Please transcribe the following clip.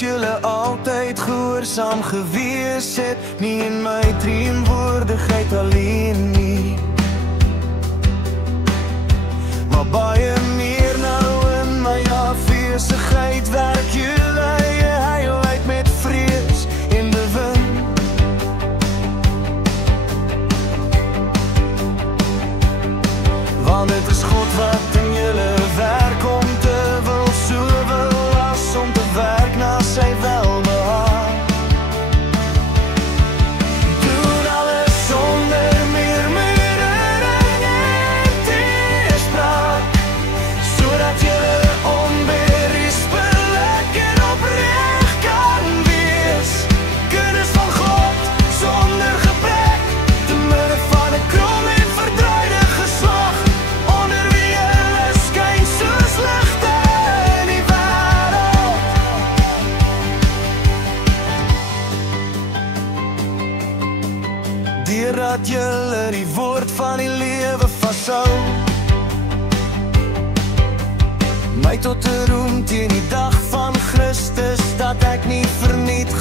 julle altyd gehoorsaam gewees het, nie in my teenwoordigheid alleen nie, maar baie meer nou in my afwesigheid. Werk julle heil uit met vrees en bewind, want dit is God wat in julle werk om te wil, sowel as om te werk na sy welbehaag. Doen alles sonder meer murring en teespraak, sodat julle onberispelik en opreg kan wees, kinders van God sonder gebrek, te midde van 'n krom en verdraaide geslag, onder wie julle skyn soos ligte in die wêreld. Deurdat julle die woord van die lewe vashou, my tot te roem teen die dag van Christus, dat ek nie verniet